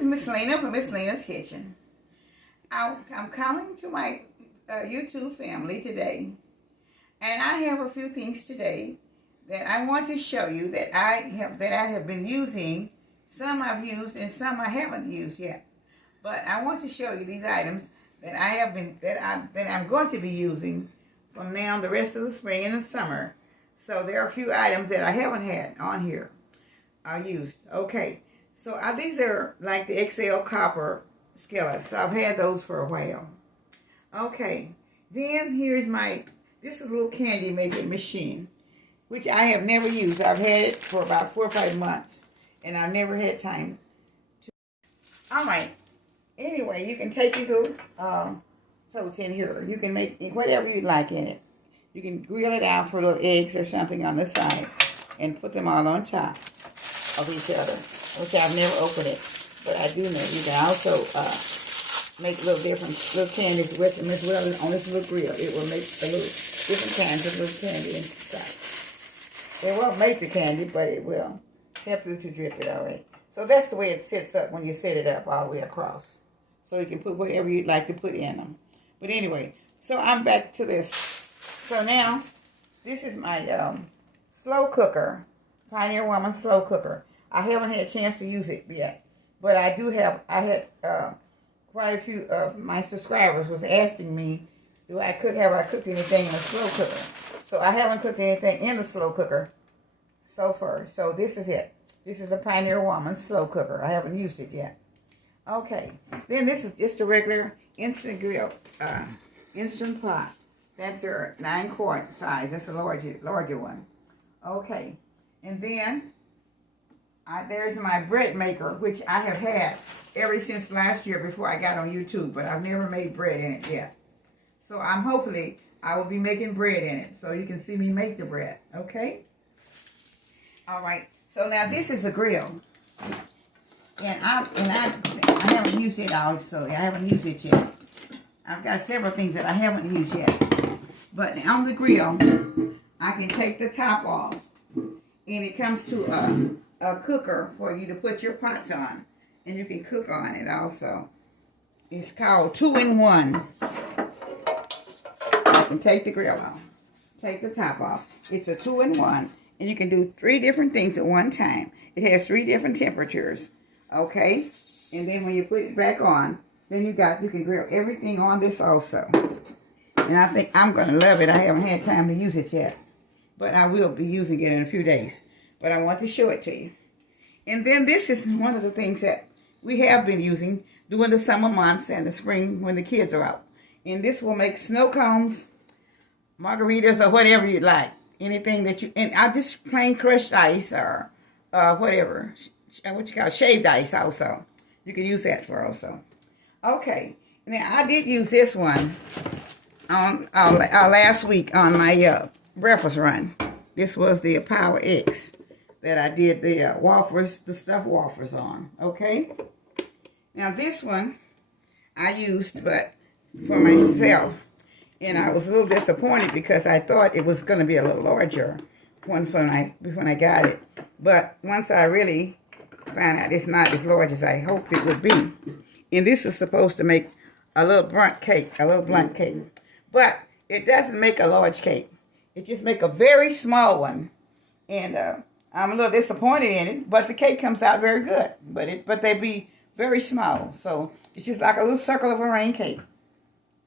is Miss Lena from Miss Lena's Kitchen. I'm coming to my YouTube family today, and I have a few things today that I want to show you that I have been using. Some I've used and some I haven't used yet. But I want to show you these items that I'm going to be using from now the rest of the spring and the summer. So there are a few items that I haven't had on here. Used. Okay. So these are like the XL copper skillets. So I've had those for a while. Okay. Then here's this is a little candy making machine, which I have never used. I've had it for about 4 or 5 months, and I've never had time to. All right. Anyway, you can take these little totes in here. You can make whatever you'd like in it. You can grill it out for little eggs or something on the side and put them all on top of each other, which I've never opened it, but I do know you can also make little candies with them as well on this little grill. It will make a little different kinds of little candy inside. It won't make the candy, but it will help you to drip it, all right? So that's the way it sits up when you set it up all the way across. So you can put whatever you'd like to put in them. But anyway, so I'm back to this. So now, this is my slow cooker, Pioneer Woman slow cooker. I haven't had a chance to use it yet, but I had quite a few of my subscribers was asking me, have I cooked anything in a slow cooker? So I haven't cooked anything in the slow cooker so far. So this is it. This is the Pioneer Woman slow cooker. I haven't used it yet. Okay. Then this is just a regular instant grill, instant pot. That's our 9-quart size. That's a larger one. Okay. And then there's my bread maker, which I have had ever since last year before I got on YouTube, but I've never made bread in it yet. So hopefully I will be making bread in it so you can see me make the bread. Okay? All right. So now this is a grill. And I haven't used it also. I haven't used it yet. I've got several things that I haven't used yet. But on the grill, I can take the top off. And it comes to a cooker for you to put your pots on. And you can cook on it also. It's called 2-in-1. I can take the grill off. Take the top off. It's a 2-in-1. And you can do 3 different things at one time. It has 3 different temperatures. Okay? And then when you put it back on, then you can grill everything on this also. And I think I'm going to love it. I haven't had time to use it yet. But I will be using it in a few days. But I want to show it to you. And then this is one of the things that we have been using during the summer months and the spring when the kids are out. And this will make snow cones, margaritas, or whatever you like. Anything that and I just plain crushed ice or whatever. What you call shaved ice also. You can use that for also. Okay. Now I did use this one on last week on my breakfast run. This was the Power X that I did the waffles, the stuffed waffles on. Okay. Now this one I used, but for myself. And I was a little disappointed because I thought it was going to be a little larger when I got it. But once I really found out it's not as large as I hoped it would be. And this is supposed to make a little blunt cake. But it doesn't make a large cake. It just makes a very small one. And I'm a little disappointed in it. But the cake comes out very good. But they be very small. So it's just like a little circle of a rain cake.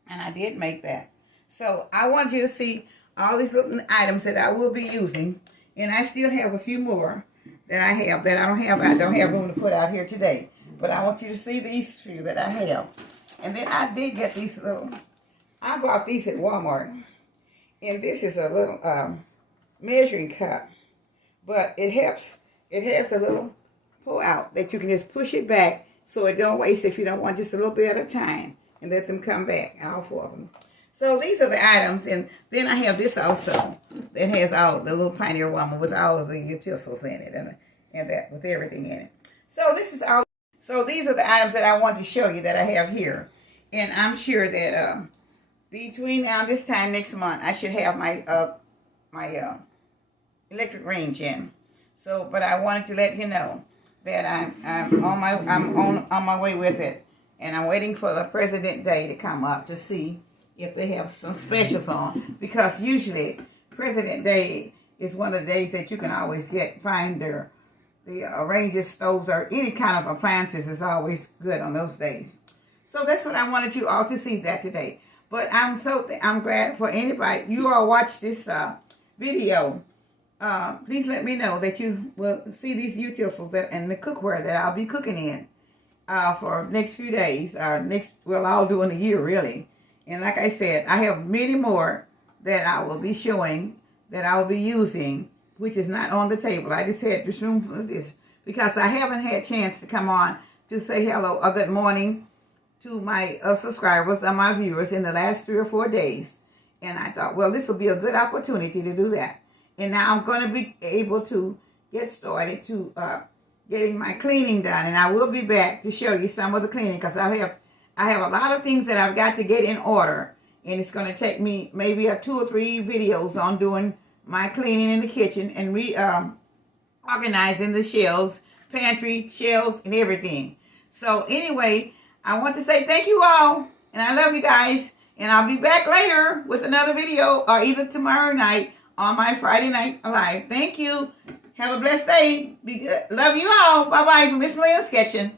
And I did make that. So I want you to see all these little items that I will be using. And I still have a few more that I have that I don't have room to put out here today. But I want you to see these few that I have. And then I did get these I bought these at Walmart. And this is a little measuring cup. But it has a little pull out that you can just push it back so it don't waste if you don't want just a little bit at a time. And let them come back, all 4 of them. So these are the items, and then I have this also that has all the little Pioneer Woman with all of the utensils in it and that with everything in it. So this is all. So these are the items that I want to show you that I have here, and I'm sure that between now and this time next month I should have my electric range in. So, but I wanted to let you know that I'm on my way with it, and I'm waiting for the President Day to come up to see if they have some specials on, because usually President Day is one of the days that you can always find the Ranger stoves or any kind of appliances is always good on those days. So that's what I wanted you all to see that today. But I'm glad for anybody you all watch this video. Please let me know that you will see these utensils and the cookware that I'll be cooking in for next few days. All during the year really. And like I said, I have many more that I will be showing, that I will be using, which is not on the table. I just had this room for this because I haven't had a chance to come on to say hello or good morning to my subscribers and my viewers in the last 3 or 4 days. And I thought, well, this will be a good opportunity to do that. And now I'm going to be able to get started to getting my cleaning done. And I will be back to show you some of the cleaning, because I have a lot of things that I've got to get in order. And it's going to take me maybe 2 or 3 videos on doing my cleaning in the kitchen and organizing the shelves, pantry, shelves, and everything. So anyway, I want to say thank you all. And I love you guys. And I'll be back later with another video, or either tomorrow night on my Friday Night Live. Thank you. Have a blessed day. Be good. Love you all. Bye-bye from Miss Lena's Kitchen.